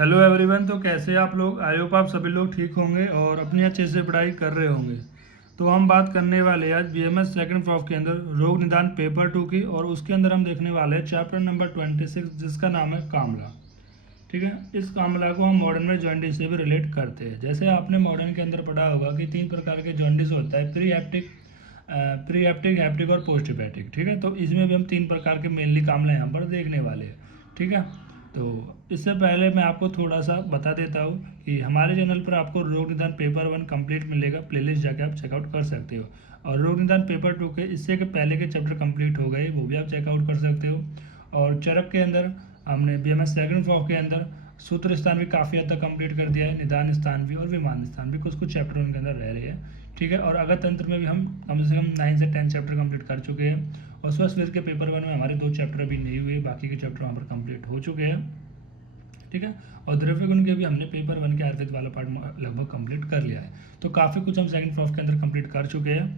Hello everyone. तो कैसे आप लोग? आई होप आप सभी लोग ठीक होंगे और अपनी अच्छे से पढ़ाई कर रहे होंगे। तो हम बात करने वाले हैं आज बीएमएस सेकंड प्रॉफ के अंदर रोग निदान पेपर 2 की, और उसके अंदर हम देखने वाले हैं चैप्टर नंबर 26 जिसका नाम है कामला। ठीक है, इस कामला को हम मॉडर्न में जॉन्डिस से भी रिलेट करते हैं। जैसे आपने मॉडर्न के अंदर पढ़ा होगा कि 3 प्रकार के जॉन्डिस होता है, प्री हेप्टिक, हेप्टिक और पोस्ट हेपेटिक। ठीक है, तो इसमें भी हम 3 प्रकार के मेनली कामला यहाँ पर देखने वाले हैं। ठीक है, तो इससे पहले मैं आपको थोड़ा सा बता देता हूँ कि हमारे चैनल पर आपको रोग निदान पेपर 1 कंप्लीट मिलेगा, प्लेलिस्ट जाके आप चेकआउट कर सकते हो। और रोग निदान पेपर 2 के इससे के पहले के चैप्टर कंप्लीट हो गए, वो भी आप चेकआउट कर सकते हो। और चरक के अंदर हमने बीएमएस सेकंड फ्रॉक के अंदर सूत्र स्थान भी काफ़ी हद तक कंप्लीट कर दिया है, निदान स्थान भी और विमान स्थान भी कुछ कुछ चैप्टर उनके अंदर रह रहे हैं। ठीक है, और अगत तंत्र में भी हम कम से कम 9 से 10 चैप्टर कंप्लीट कर चुके हैं। और स्वस्थ वेद के पेपर 1 में हमारे 2 चैप्टर अभी नहीं हुए, बाकी के चैप्टर वहाँ पर कंप्लीट हो चुके हैं। ठीक है, और द्रव्य गुण के भी हमने पेपर 1 के आयुर्वेद वाला पार्ट लगभग कंप्लीट कर लिया है। तो काफ़ी कुछ हम सेकंड प्रॉफ के अंदर कंप्लीट कर चुके हैं।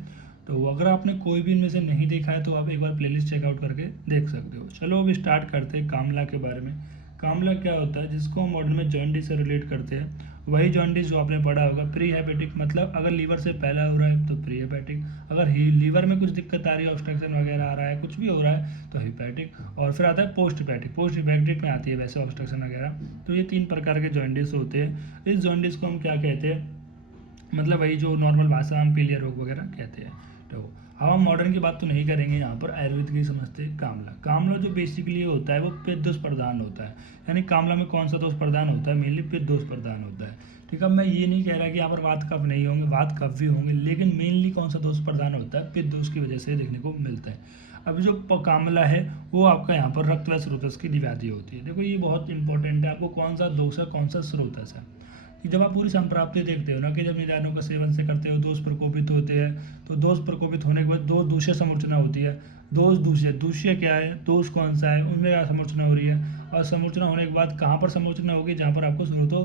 तो अगर आपने कोई भी इनमें से नहीं देखा है तो आप एक बार प्लेलिस्ट चेकआउट करके देख सकते हो। चलो अब स्टार्ट करते हैं कामला के बारे में। कामला क्या होता है, जिसको हम मॉडर्न में जॉन्डिस से रिलेट करते हैं। वही जॉन्डिस जो आपने पढ़ा होगा, प्री हेपेटिक, मतलब अगर लीवर से पहला हो रहा है तो प्री हेपेटिक, अगर लीवर में कुछ दिक्कत आ रही है, ऑब्स्ट्रक्शन वगैरह आ रहा है, कुछ भी हो रहा है तो हेपेटिक। और फिर आता है पोस्ट हेपेटिक, पोस्ट हेपेटिक में आती है वैसे ऑब्स्ट्रक्शन वगैरह। तो ये 3 प्रकार के जॉन्डिस होते हैं। इस जॉन्डिस को हम क्या कहते हैं, मतलब वही जो नॉर्मल भाषा में पीलिया रोग वगैरह कहते हैं। तो हम मॉडर्न की बात तो नहीं करेंगे यहाँ पर, आयुर्वेद की समझते हैं। कामला, कामला जो बेसिकली होता है वो पित्त दोष प्रधान होता है। यानी कामला में कौन सा दोष प्रधान होता है, मेनली पित्त दोष प्रधान होता है। ठीक है, मैं ये नहीं कह रहा कि यहाँ पर वात कफ नहीं होंगे, वात कफ भी होंगे, लेकिन मेनली कौन सा दोष प्रधान होता है, पित्त दोष की वजह से देखने को मिलता है। अब जो कामला है वो आपका यहाँ पर रक्त व स्रोतस की व्याधि होती है। देखो ये बहुत इंपॉर्टेंट है, आपको कौन सा दोष है, कौन सा स्रोतस है। कि जब आप पूरी संप्राप्ति देखते हो ना, कि जब निदानों का सेवन से करते हो, दोष प्रकोपित होते हैं, तो दोष प्रकोपित होने के बाद दोष दूष्य समूर्चना होती है। दोष दूष्य, दूष्य क्या है, दोष कौन सा है, उनमें क्या समूर्चना हो रही है। और समूर्चना होने के बाद कहाँ पर समूर्चना होगी, जहाँ पर आपको स्रोतो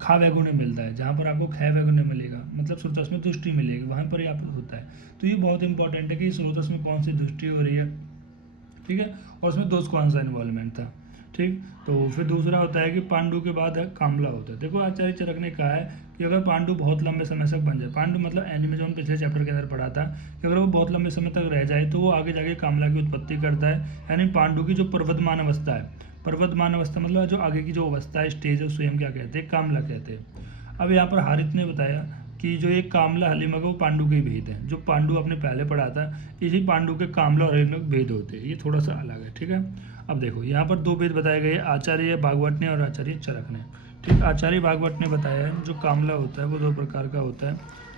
खा वैगुण्य मिलता है, जहाँ पर आपको क्षय वैगुण्य मिलेगा, मतलब स्रोतस में दुष्टि मिलेगी, वहाँ पर ही आप होता है। तो ये बहुत इंपॉर्टेंट है कि स्रोतस में कौन सी दुष्टि हो रही है। ठीक है, और उसमें दोष कौन सा इन्वॉल्वमेंट था। ठीक, तो फिर दूसरा होता है कि पांडु के बाद है कामला होता है। देखो आचार्य चरक ने कहा है कि अगर पांडु बहुत लंबे समय तक बन जाए, पांडु मतलब एनिमे जो हम पिछले चैप्टर के अंदर पढ़ा था, कि अगर वो बहुत लंबे समय तक रह जाए तो वो आगे जाके कामला की उत्पत्ति करता है। यानी पांडु की जो प्रवर्तमान अवस्था है, प्रवर्तमान अवस्था मतलब जो आगे की जो अवस्था है, स्टेज है, उसे हम क्या कहते हैं, कामला कहते हैं। अब यहाँ पर हारित ने बताया कि जो एक कामला हलिमा वो पांडु के भेद है। जो पांडु आपने पहले पढ़ा था, इसी पांडु के कामला और हलिमा भेद होते हैं, ये थोड़ा सा अलग है। ठीक है, अब देखो यहाँ पर 2 भेद बताए गए, आचार्य भागवत ने और आचार्य चरक ने। ठीक, आचार्य भागवत ने बताया है जो कामला होता है वो 2 प्रकार का होता है,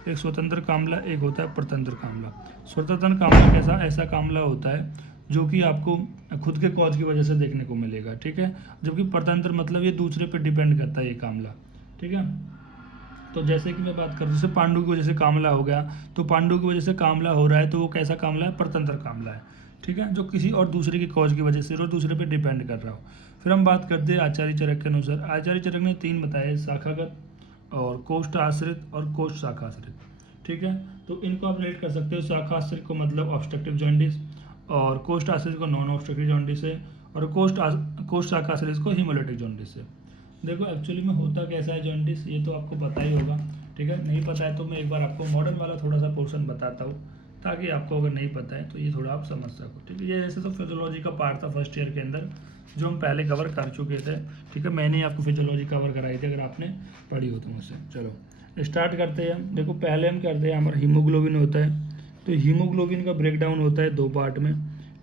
एक स्वतंत्र कामला, एक होता है परतंत्र कामला। स्वतंत्र कामला कैसा, ऐसा कामला होता है जो कि आपको खुद के कॉज की वजह से देखने को मिलेगा। ठीक है, जबकि परतंत्र मतलब ये दूसरे पर डिपेंड करता है ये कामला। ठीक है, तो जैसे कि मैं बात करूँ, जैसे पांडु की वजह से कामला हो गया, तो पांडु की वजह से कामला हो रहा है तो वो कैसा कामला है, परतंत्र कामला है। ठीक है, जो किसी और दूसरे की कॉज की वजह से और दूसरे पे डिपेंड कर रहा हो। फिर हम बात करते हैं आचार्य चरक के अनुसार। आचार्य चरक ने 3 बताए, शाखागत और कोष्ठ आश्रित और कोष्ठ शाखा आश्रित। ठीक है, तो इनको आप रिलेट कर सकते हो। शाखा आश्रित को मतलब ऑब्स्ट्रक्टिव जॉन्डिस, और कोष्ठ आश्रित को नॉन ऑब्स्ट्रक्टिव जॉन्डिस है, और कोष्ठ शाखा आश्रित को हीमोलिटिक जॉन्डिस है। देखो एक्चुअली में होता कैसा है जॉन्डिस, ये तो आपको पता ही होगा। ठीक है, नहीं पता है तो मैं एक बार आपको मॉडर्न वाला थोड़ा सा पोर्शन बताता हूँ, ताकि आपको अगर नहीं पता है तो ये थोड़ा आप समझ सको। ठीक है, ये जैसे तो फिजियोलॉजी का पार्ट था फर्स्ट ईयर के अंदर, जो हम पहले कवर कर चुके थे। ठीक है, मैंने ही आपको फिजियोलॉजी कवर कराई थी, अगर आपने पढ़ी हो तो मुझसे। चलो स्टार्ट करते हैं। देखो पहले हम करते हैं, हमारा हीमोग्लोबिन होता है। तो हीमोग्लोबिन का ब्रेकडाउन होता है 2 पार्ट में,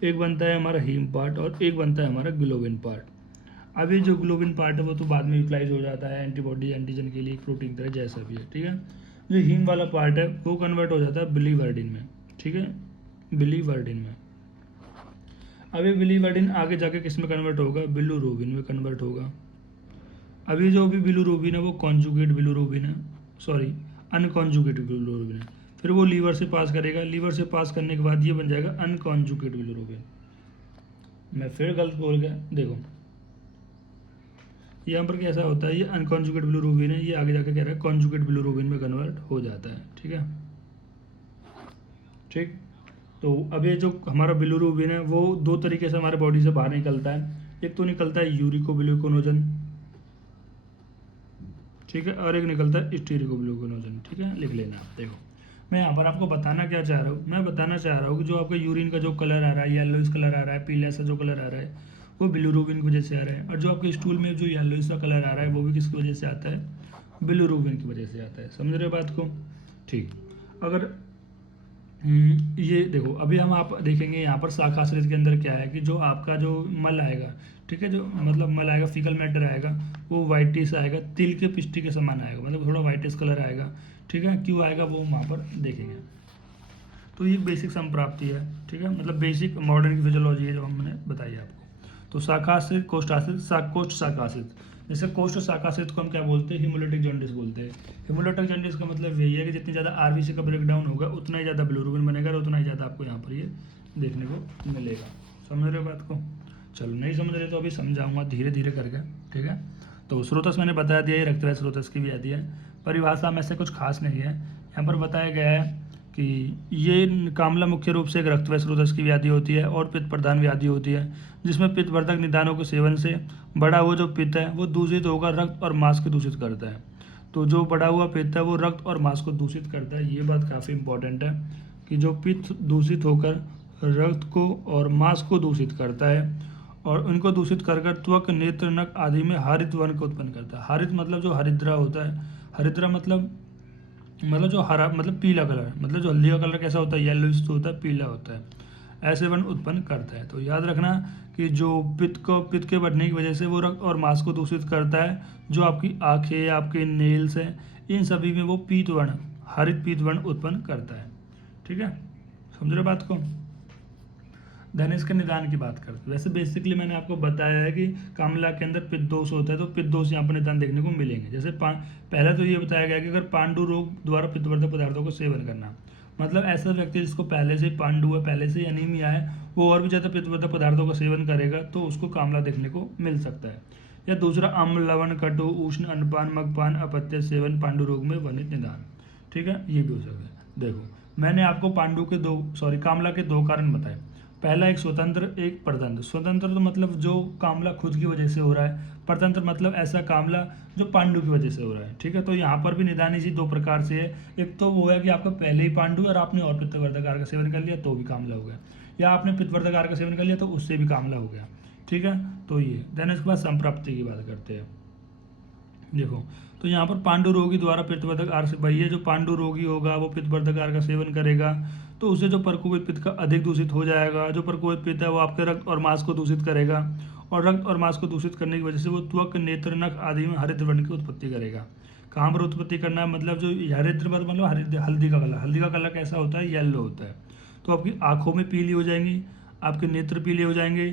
एक बनता है हमारा हीम पार्ट और एक बनता है हमारा ग्लोबिन पार्ट। अभी जो ग्लोबिन पार्ट है वो तो बाद में यूटिलाइज हो जाता है एंटीबॉडी एंटीजन के लिए, एक प्रोटीन तरह जैसा भी है। ठीक है, जो हीम वाला पार्ट है वो कन्वर्ट हो जाता है बिलीवर्डिन में। ठीक है, बिलीवर्डिन में। अब ये बिलीवर्डिन आगे जाके किस में कन्वर्ट होगा, बिलुरोबिन में कन्वर्ट होगा। अभी जो भी बिलुरोबिन है वो कॉन्जुगेट बिलुरोबिन है, सॉरी अनकॉन्जुगेट बिलुरोबिन है। फिर वो लीवर से पास करेगा, लीवर से पास करने के बाद ये बन जाएगा अनकॉन्जुगेट बिलुरोबिन। मैं फिर गलत बोल गया, देखो यहाँ पर कैसा होता है, ये अनकॉन्जुगेट बिलिरुबिन है, ये आगे जाकर कह रहा है कॉन्जुगेट बिलिरुबिन में कन्वर्ट हो जाता है। ठीक है, ठीक, तो अब ये जो हमारा बिलिरुबिन है वो 2 तरीके से हमारे बॉडी से बाहर निकलता है। एक तो निकलता है यूरिकोबिलिकोनोजन, ठीक है, और एक निकलता है स्टीरियोग्लूकोनोजन। ठीक है, लिख लेना आप। देखो मैं यहाँ पर आपको बताना क्या चाह रहा हूँ, मैं बताना चाह रहा हूँ कि जो आपका यूरिन का जो कलर आ रहा है, येलोइश कलर आ रहा है, पीला सा जो कलर आ रहा है, वो बिलिरुबिन की वजह से आ रहा है। और जो आपके स्टूल में जो येलोइश सा कलर आ रहा है, वो भी किसकी वजह से आता है, बिलिरुबिन की वजह से आता है। समझ रहे हो बात को? ठीक। अगर ये देखो अभी हम आप देखेंगे यहाँ पर शाखाश्रित के अंदर क्या है कि जो आपका जो मल आएगा, ठीक है, जो मतलब मल आएगा, फीकल मैटर आएगा, वो वाइटिश आएगा, तिल के पिष्टी के समान आएगा, मतलब थोड़ा वाइटिश कलर आएगा। ठीक है, क्यों आएगा वो वहाँ पर देखेंगे। तो ये बेसिक संप्राप्ति है। ठीक है, मतलब बेसिक मॉडर्न की फिजियोलॉजी है जो हमने बताई आपको। तो शाखाश्रित, कोष्ठाश्रित, कोष्ठ शाखाश्रित। जैसे कोष्ठ शाखाश्रित को हम क्या बोलते हैं, हिमोलिटिक जॉन्डिस बोलते हैं। हिमोलिटिक जॉन्डिस का मतलब यही है कि जितनी ज़्यादा आरबीसी का ब्रेकडाउन होगा उतना ही ज़्यादा बिलिरुबिन बनेगा और उतना ही ज़्यादा आपको यहाँ पर ये देखने को मिलेगा। समझ रहे हो बात को? चलो नहीं समझ रहे तो अभी समझाऊंगा धीरे धीरे करके। ठीक है, तो स्रोतस मैंने बता दिया, ये रक्तवाहिनी स्रोतस की भी आती है। परिभाषा में से कुछ खास नहीं है, यहाँ पर बताया गया है कि ये कामला मुख्य रूप से एक रक्तवाहिनी स्रोतस की व्याधि होती है और पित्त प्रधान व्याधि होती है, जिसमें पित्तवर्धक निदानों के सेवन से बढ़ा हुआ जो पित्त है वो दूषित होकर रक्त और मांस को दूषित करता है। तो जो बढ़ा हुआ पित्त है वो रक्त और मांस को दूषित करता है। ये बात काफ़ी इंपॉर्टेंट है कि जो पित्त दूषित होकर रक्त को और मांस को दूषित करता है और उनको दूषित कर कर त्वक, नेत्र, नख आदि में हरित वर्ण को उत्पन्न करता है। हरित मतलब जो हरिद्रा होता है, हरिद्रा मतलब जो हरा मतलब पीला कलर, मतलब जो हल्दी का कलर कैसा होता है, येलोइश तो होता है, पीला होता है, ऐसे वर्ण उत्पन्न करता है। तो याद रखना कि जो पित्त के बढ़ने की वजह से वो रक्त और मांस को दूषित करता है। जो आपकी आंखें, आपके नेल्स हैं, इन सभी में वो पीत वर्ण, हरित पीत वर्ण उत्पन्न करता है। ठीक है, समझ रहे बात को? देन इसके निदान की बात करते हैं। वैसे बेसिकली मैंने आपको बताया है कि कामला के अंदर पित्त दोष होता है, तो पित्त दोष यहाँ पर निदान देखने को मिलेंगे। जैसे पहले तो ये बताया गया कि अगर पांडु रोग द्वारा पित्तवर्धक पदार्थों को सेवन करना, मतलब ऐसा व्यक्ति जिसको पहले से पांडु है, पहले से अनीमिया है, वो और भी ज़्यादा पित्तवर्धक पदार्थों का सेवन करेगा तो उसको कामला देखने को मिल सकता है। या दूसरा, अम्ल, लवण, कटु, उष्ण, अन्नपान, मगपान, अपत्य सेवन पांडु रोग में वर्णित निदान। ठीक है, ये भी हो सकता है। देखो मैंने आपको कामला के दो कारण बताए। पहला एक स्वतंत्र, एक परतंत्र। स्वतंत्र तो मतलब जो कामला खुद की वजह से हो रहा है, परतंत्र मतलब ऐसा कामला जो पांडु की वजह से हो रहा है। ठीक है, तो यहाँ पर भी निदान इसी दो प्रकार से है। एक तो वो है कि आपका पहले ही पांडु और आपने और पित्तवर्धक आहार का सेवन कर लिया तो भी कामला हो गया, या आपने पित्तवर्धक आहार का सेवन कर लिया तो उससे भी कामला हो गया। ठीक है, तो ये देन इसके बाद संप्राप्ति की बात करते हैं। देखो तो यहाँ पर पांडु रोगी द्वारा पित्तवर्धक आहार से भाई, जो पांडु रोगी होगा वो पित्तवर्धक आहार का सेवन करेगा तो उससे जो परकुपित पित्त का अधिक दूषित हो जाएगा। जो परकुपित पित्त है वो आपके रक्त और मांस को दूषित करेगा और रक्त और मांस को दूषित करने की वजह से वो त्वक, नेत्र, नख आदि में हरित वर्ण की उत्पत्ति करेगा। कहाँ पर उत्पत्ति करना है, मतलब जो हरित मतलब हल्दी का कलर, हल्दी का कलर कैसा होता है, येलो होता है। तो आपकी आंखों में पीली हो जाएंगी, आपके नेत्र पीले हो जाएंगे।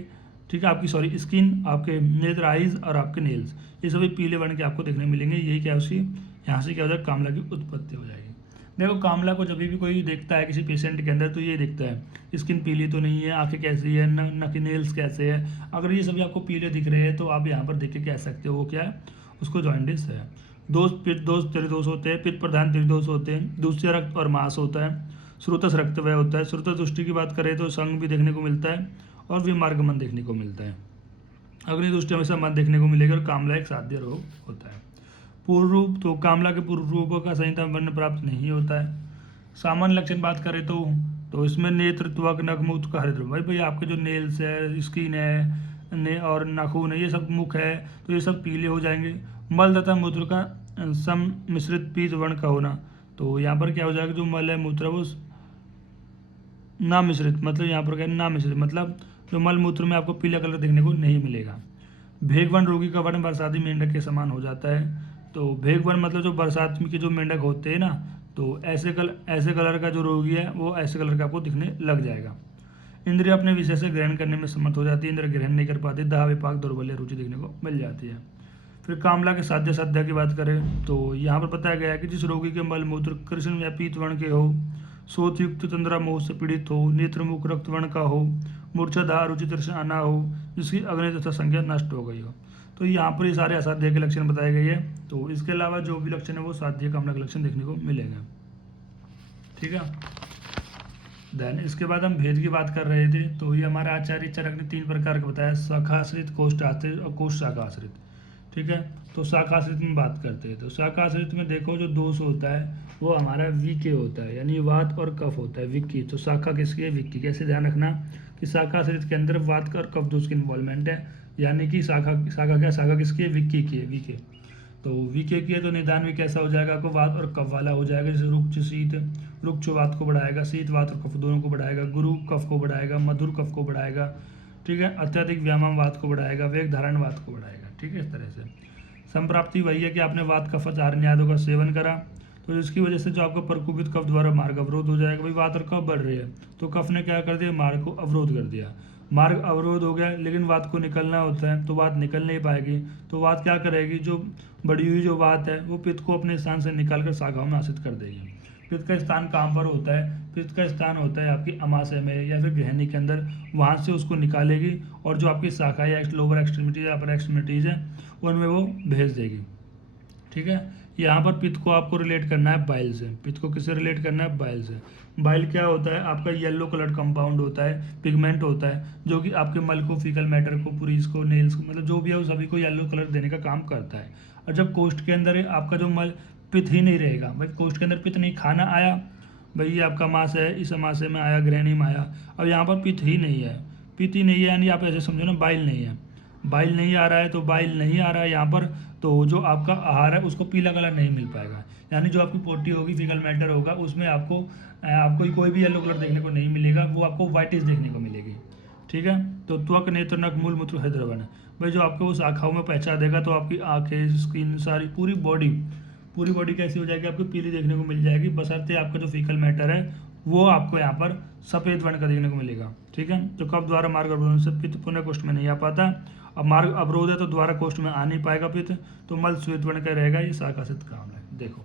ठीक है, आपकी स्किन, आपके नेत्र, आइज और आपके नेल्स, ये सभी पीले वर्ण के आपको देखने मिलेंगे। यही क्या उसकी यहाँ से क्या हो जाएगा, कामला की उत्पत्ति हो जाएगी। देखो कामला को जब भी कोई देखता है किसी पेशेंट के अंदर तो ये देखता है स्किन पीली तो नहीं है, आंखें कैसी है, नख नेल्स कैसे है। अगर ये सभी आपको पीले दिख रहे हैं तो आप यहाँ पर देख के कह सकते हो वो क्या है, उसको जॉन्डिस है। पित्त दोष त्रिदोष होते हैं, पित्त प्रधान त्रिदोष होते हैं। दूसरे रक्त और मांस होता है। श्रुतस रक्तवय होता है। श्रुतस दृष्टि की बात करें तो संघ भी देखने को मिलता है और विमार्गमन देखने को मिलता है। अग्नि दृष्टि हमेशा मत देखने को मिलेगा और कामला एक साध्य रोग होता है। पूर्व रूप, तो कामला के पूर्व रूपों का संहिता वर्ण प्राप्त नहीं होता है। सामान्य लक्षण बात करें तो इसमें नेत्र, त्वक, नख, मुख का हरिद्र, भाई आपके जो नेल्स है, स्किन है और नाखून है, ये सब मुख है तो ये सब पीले हो जाएंगे। मल तथा मूत्र का सम्मिश्रित पीत वर्ण का होना, तो यहाँ पर क्या हो जाएगा, जो मल है मूत्र वो ना मिश्रित, मतलब यहाँ पर क्या ना मिश्रित, मतलब जो मल मूत्र में आपको पीला कलर देखने को नहीं मिलेगा। भेगवन रोगी का वर्ण बरसाती मेंढक के समान हो जाता है। तो भेगवन मतलब जो बरसात के जो मेंढक होते हैं ना, तो ऐसे कलर का जो रोगी है वो ऐसे कलर का आपको दिखने लग जाएगा। इंद्रिय अपने विषय से ग्रहण करने में समर्थ हो जाती है, इंद्रिय ग्रहण नहीं कर पाती, दाह, विपाक, दौर्बल्य, रुचि देखने को मिल जाती है। फिर कामला के साध्य साध्या की बात करें तो यहाँ पर बताया गया है कि जिस रोगी के मल मूत्र कृष्ण या पीत वर्ण के हो, शोथयुक्त तंद्रा मोह से पीड़ित हो, नेत्रमुख रक्त वर्ण का हो, मूर्छा, दाह, रुचि, तृष्णा ना हो, जिसकी अग्नि तथा संज्ञा नष्ट हो गई हो। तो यहाँ पर ये सारे असाध्य के लक्षण बताए गए हैं। तो इसके अलावा जो भी लक्षण है वो साध्य कामला के लक्षण देखने को मिलेंगे। ठीक है, देन इसके बाद हम भेद की बात कर रहे थे। तो ये हमारे आचार्य चरक ने 3 प्रकार का बताया, शाखाश्रित, कोष्ठाश्रित और कोष्ठ शाखाश्रित। ठीक है, तो शाकाश्रित में बात करते हैं। तो शाकाश्रित में देखो जो दोष होता है वो हमारा वीके होता है, यानी वात और कफ होता है, विक्की। तो शाखा किसकी है? विक्की। कैसे ध्यान रखना कि शाकाश्रित के अंदर वात और कफ दोष की इन्वॉल्वमेंट है, यानी कि शाखा किसकी है? विक्की की है, वीके। तो वीके की है तो निदान भी कैसा हो जाएगा? आपको वात और कफ वाला हो जाएगा। जैसे रुक्ष शीत, रुक्ष वात को बढ़ाएगा, शीत वात और कफ दोनों को बढ़ाएगा, गुरु कफ को बढ़ाएगा, मधुर कफ को बढ़ाएगा, ठीक है। अत्यधिक व्यायाम वात को बढ़ाएगा, वेग धारण वात को बढ़ाएगा, ठीक है। इस तरह से संप्राप्ति वही है कि आपने वात कफ आहार आदि का सेवन करा, तो इसकी वजह से जो आपका प्रकुपित कफ द्वारा मार्ग अवरोध हो जाएगा। भाई वात और कफ बढ़ रही है तो कफ ने क्या कर दिया? मार्ग को अवरोध कर दिया। मार्ग अवरोध हो गया, लेकिन वात को निकलना होता है तो वात निकल नहीं पाएगी। तो वात क्या करेगी? जो बढ़ी हुई जो वात है वो पित्त को अपने स्थान से निकाल कर शाखाओं में आश्रित कर देगी। पित्त का स्थान कहाँ पर होता है? पित्त का स्थान होता है आपकी अमाशय में या फिर गृहिणी के अंदर, वहाँ से उसको निकालेगी और जो आपकी शाखा या लोअर एक्सट्रीमिटीज या अपर एक्सट्रीमिटीज है उनमें वो भेज देगी, ठीक है। यहाँ पर पित्त को आपको रिलेट करना है बाइल से। पित्त को किससे रिलेट करना है? बाइल से। बाइल क्या होता है? आपका येलो कलर्ड कंपाउंड होता है, पिगमेंट होता है, जो कि आपके मल को, फीकल मैटर को, पुरीज को, नेल्स को, मतलब जो भी है वो सभी को येलो कलर देने का काम करता है। और जब कोष्ठ के अंदर है आपका जो मल, पित्त ही नहीं रहेगा भाई, कोष्ठ के अंदर पित्त नहीं, खाना आया भाई, ये आपका मास है, इस अमाशय में आया, ग्रहणी में आया, अब यहाँ पर पित्त ही नहीं है। पित्त ही नहीं है यानी आप ऐसे समझो ना, बाइल नहीं है। बाइल नहीं आ रहा है तो बाइल नहीं आ रहा है यहाँ पर, तो जो आपका आहार है उसको पीला कलर नहीं मिल पाएगा, यानी जो आपकी पोटी होगी, फीकल मैटर होगा, उसमें आपको कोई भी येलो कलर देखने को नहीं मिलेगा, वो आपको वाइटिश देखने को मिलेगी, ठीक है। तो त्वक, नेत्र, नख, मूल मूत्र, हृदय भाई जो आपको उस शाखाओं में पहचान देगा, तो आपकी आंखें, स्किन, सारी पूरी बॉडी कैसी हो जाएगी? आपको पीली देखने को मिल जाएगी, बशर्ते आपका जो फीकल मैटर है वो आपको यहाँ पर सफ़ेद वर्ण का देखने को मिलेगा, ठीक है। तो कफ द्वारा मार्ग अवरोध से पित्त पुनः कोष्ठ में नहीं आ पाता। अब मार्ग अवरोध है तो द्वारा कोष्ठ में आ नहीं पाएगा पित्त, तो मल श्वेत वर्ण का रहेगा। ये शाकाश्रित काम है। देखो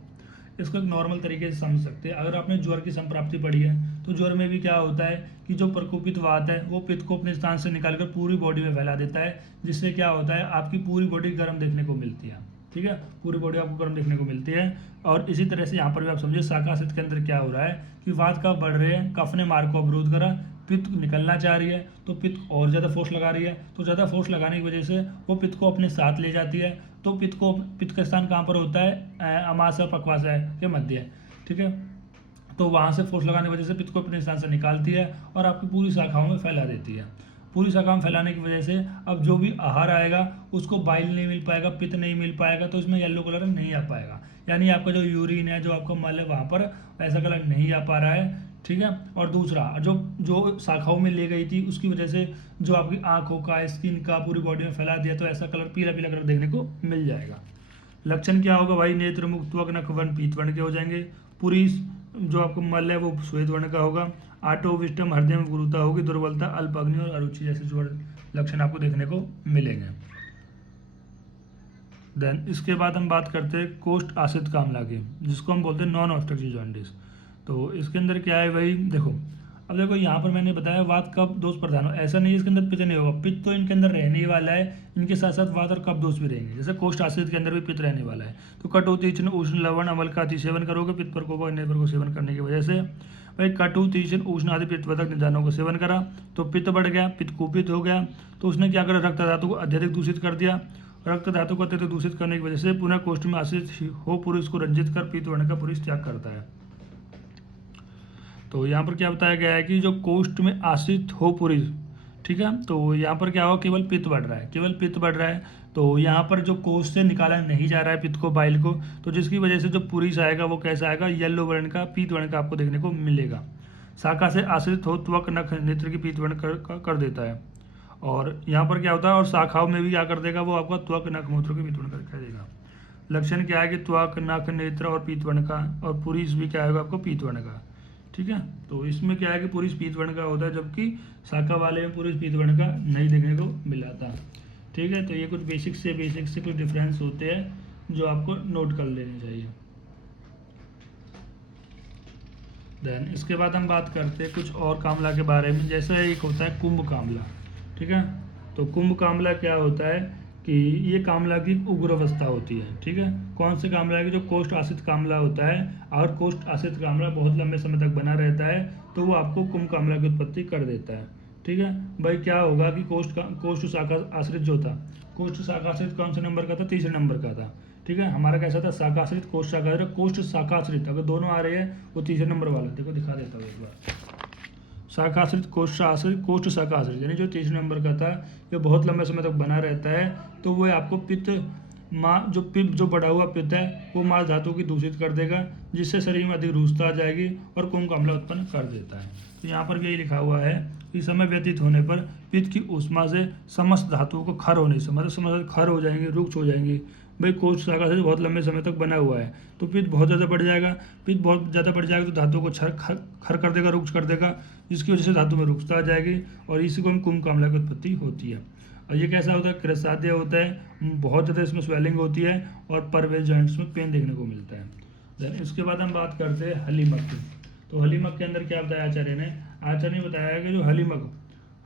इसको एक नॉर्मल तरीके से समझ सकते हैं। अगर आपने ज्वर की संप्राप्ति पढ़ी है तो ज्वर में भी क्या होता है कि जो प्रकोपित वात है वो पित्त को अपने स्थान से निकालकर पूरी बॉडी में फैला देता है, जिससे क्या होता है? आपकी पूरी बॉडी गर्म देखने को मिलती है, ठीक है। पूरी बॉडी आपको गर्म देखने को मिलती है। और इसी तरह से यहाँ पर भी आप समझिए शाकाश्रित के अंदर क्या हो रहा है कि वात कफ बढ़ रहे हैं, कफ ने मार्ग को अवरोध करा, पित्त निकलना चाह रही है तो पित्त और ज़्यादा फोर्स लगा रही है, तो ज़्यादा फोर्स लगाने की वजह से वो पित्त को अपने साथ ले जाती है। तो पित्त का स्थान कहाँ पर होता है? अमाशय और पक्वाशय के मध्य, ठीक है। तो वहाँ से फोर्स लगाने की वजह से पित्त को अपने स्थान से निकालती है और आपकी पूरी शाखाओं में फैला देती है। पूरी शाखा में फैलाने की वजह से अब जो भी आहार आएगा उसको बाइल नहीं मिल पाएगा, पित्त नहीं मिल पाएगा, तो इसमें येलो कलर नहीं आ पाएगा, यानी आपका जो यूरिन है, जो आपका मल है, वहाँ पर ऐसा कलर नहीं आ पा रहा है, ठीक है। और दूसरा जो शाखाओं में ले गई थी उसकी वजह से जो आपकी आंखों का, स्किन का, पूरी बॉडी में फैला दिया, तो ऐसा कलर पीला पीला कलर देखने को मिल जाएगा। लक्षण क्या होगा भाई? नेत्र, मुख, त्वक, नख, वर्ण, पीत वर्ण के हो जाएंगे। पूरी जो आपको मल है वो श्वेत वर्ण का होगा। आटो, विष्टम, हृदय में गुरुता होगी, दुर्बलता, अल्प अग्नि और अरुचि जैसे जो लक्षण आपको देखने को मिलेंगे। देन इसके बाद हम बात करते हैं कोष्ठ आश्रित कामला की, जिसको हम बोलते हैं नॉन ऑब्स्ट्रक्टिव जॉन्डिस। तो इसके अंदर क्या है भाई? देखो अब देखो यहाँ पर मैंने बताया वात कफ दोष प्रधान हो, ऐसा नहीं है इसके अंदर पित्त नहीं होगा, पित्त तो इनके अंदर रहने ही वाला है, इनके साथ साथ वात और कफ दोष भी रहेंगे। जैसे कोष्ठ आश्रित के अंदर भी पित्त रहने वाला है। तो कटु, तीक्ष्ण, उष्ण, लवण, अम्ल का अति सेवन करोगे, पित्त प्रकोप और इन्हें को सेवन करने की वजह से भाई कटु, तीक्ष्ण, उष्ण आदि पित्तवर्धक निदानों को सेवन करा तो पित्त बढ़ गया, पित्त कुपित हो गया, तो उसने क्या करा? रक्त धातु को अत्यधिक दूषित कर दिया। रक्त धातु को अत्यधिक दूषित करने की वजह से पुनः कोष्ठ में आश्रित हो पुरुष को रंजित कर पीत वर्ण का पुरुष त्याग करता है। तो यहाँ पर क्या बताया गया है कि जो कोष्ठ में आश्रित हो पुरुष, ठीक है, तो यहाँ पर क्या होगा? केवल पित्त बढ़ रहा है, केवल पित्त बढ़ रहा है। तो यहाँ पर जो कोष्ठ से निकाला नहीं जा रहा है पित्त को, बाइल को, तो जिसकी वजह से जो पुरुष आएगा वो कैसा आएगा? येलो वर्ण का, पीत वर्ण का आपको देखने को मिलेगा। शाखा से आश्रित हो त्वक, नख, नेत्र की पीत वर्ण कर देता है। और यहाँ पर क्या होता है? और शाखाओं में भी क्या कर देगा? वो आपका त्वक, नख, मूत्र की पीत वर्ण कर देगा। लक्षण क्या है कि त्वक, नख, नेत्र और पीत वर्ण का, और पुरुष भी क्या आएगा आपको? पीत वर्ण का, ठीक है। तो इसमें क्या है कि पुरुष पीत वर्ण का होता है, जबकि शाखा वाले में पुरुष पीत वर्ण का नहीं देखने को मिला था, ठीक है। तो ये कुछ बेसिक से कुछ डिफरेंस होते हैं जो आपको नोट कर लेने चाहिए। देन इसके बाद हम बात करते हैं कुछ और कामला के बारे में। जैसे एक होता है कुंभ कामला, ठीक है। तो कुंभ कामला क्या होता है कि ये कामला की उग्र अवस्था होती है, ठीक है। कौन से कामला की? जो कोष्ठ आश्रित कामला होता है, और कोष्ठ आश्रित कामला बहुत लंबे समय तक बना रहता है, तो वो आपको कुंभ कामला की उत्पत्ति कर देता है, ठीक है भाई, क्या होगा कि कोष्ठ शाखा आश्रित जो था, कोष्ठ शाखा आश्रित कौन से नंबर का था, तीसरे नंबर का था। ठीक है, हमारा कैसा था, शाखा आश्रित कोष्ठ शाखा आश्रित, कोष्ठ शाखा आश्रित, अगर दोनों आ रहे हैं वो तीसरे नंबर वाला, देखो दिखा देता हूँ एक बार। शाखा आश्रित, कोष्ठ आश्रित, कोष्ठ शाखा आश्रित, यानी जो तीसरे नंबर का था ये बहुत लंबे समय तक बना रहता है, तो वो आपको पित्त जो बढ़ा हुआ पित्त है वो मांस धातु की दूषित कर देगा, जिससे शरीर में अधिक रुष्टता आ जाएगी और कुंभ अम्ल उत्पन्न कर देता है। तो यहाँ पर यही लिखा हुआ है कि समय व्यतीत होने पर पित्त की ऊष्मा से समस्त धातुओं को खर होने से, मतलब समस्त खर हो जाएंगे, रुक्ष हो जाएंगी। भाई कोष्ठ शाखा से बहुत लंबे समय तक बना हुआ है, तो पित्त बहुत ज़्यादा बढ़ जाएगा, पित्त बहुत ज़्यादा बढ़ जाएगा तो धातुओं को खर कर देगा, रुक्ष कर देगा, जिसकी वजह से धातु में रुक्षता आ जाएगी और इसी को हम कुंभ अम्ल की उत्पत्ति होती है। और ये कैसा होता है, कृतसाध्य होता है, बहुत ज़्यादा इसमें स्वेलिंग होती है और परवेज जॉइंट्स में पेन देखने को मिलता है। देन इसके बाद हम बात करते हैं हलीमक की। तो हलीमक के अंदर क्या बताया आचार्य ने, आचार्य ने बताया कि जो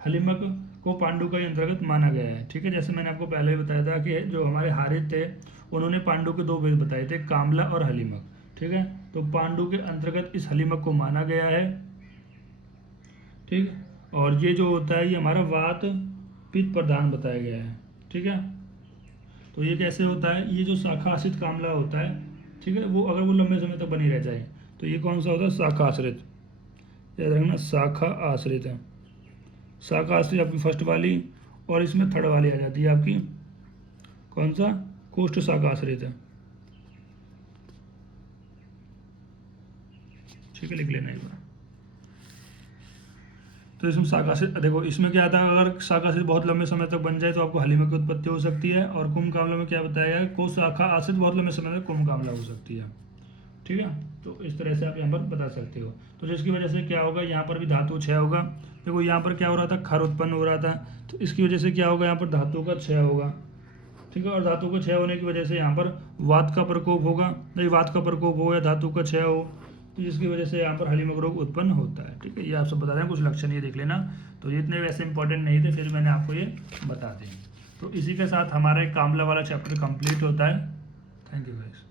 हलीमक को पांडु का ही अंतर्गत माना गया है। ठीक है, जैसे मैंने आपको पहले ही बताया था कि जो हमारे हारित थे उन्होंने पांडु के दो वेद बताए थे, कामला और हलीमक। ठीक है, तो पांडु के अंतर्गत इस हलीमक को माना गया है। ठीक, और ये जो होता है ये हमारा वात पित्त प्रधान बताया गया है। ठीक है, तो ये कैसे होता है, ये जो शाखा आश्रित कामला होता है, ठीक है, वो अगर वो लंबे समय तक बनी रह जाए तो ये कौन सा होता है, शाखा आश्रित, याद रखना शाखा आश्रित है। शाखा आश्रित आपकी फर्स्ट वाली, और इसमें थर्ड वाली आ जाती है आपकी कौन सा, कोष्ठ शाखा आश्रित है। ठीक है, लिख लेना एक बार। तो इसमें शाखा से देखो, इसमें क्या आता है, अगर शाखा से बहुत लंबे समय तक बन जाए तो आपको हलीमक की उत्पत्ति हो सकती है। और कुंभ कामला में क्या बताया गया, कोष्ठ शाखा आश्रित बहुत लंबे समय तक कुंभ कामला हो सकती है। ठीक है, तो इस तरह से आप यहाँ पर बता सकते हो। तो जिसकी वजह से क्या होगा, यहाँ पर भी धातु क्षय होगा। देखो यहाँ पर क्या हो रहा था, खर उत्पन्न हो रहा था, तो इसकी वजह से क्या होगा, यहाँ पर धातु का क्षय होगा। ठीक है, और धातु का क्षय होने की वजह से यहाँ पर वात का प्रकोप होगा, नहीं वात का प्रकोप हो या धातु का क्षय हो, तो जिसकी वजह से यहाँ पर हलीमक रोग उत्पन्न होता है। ठीक है, ये आप सब बता रहे हैं, कुछ लक्षण ये देख लेना। तो ये इतने वैसे इंपॉर्टेंट नहीं थे, फिर मैंने आपको ये बता दें। तो इसी के साथ हमारा एक कामला वाला चैप्टर कंप्लीट होता है। Thank you guys.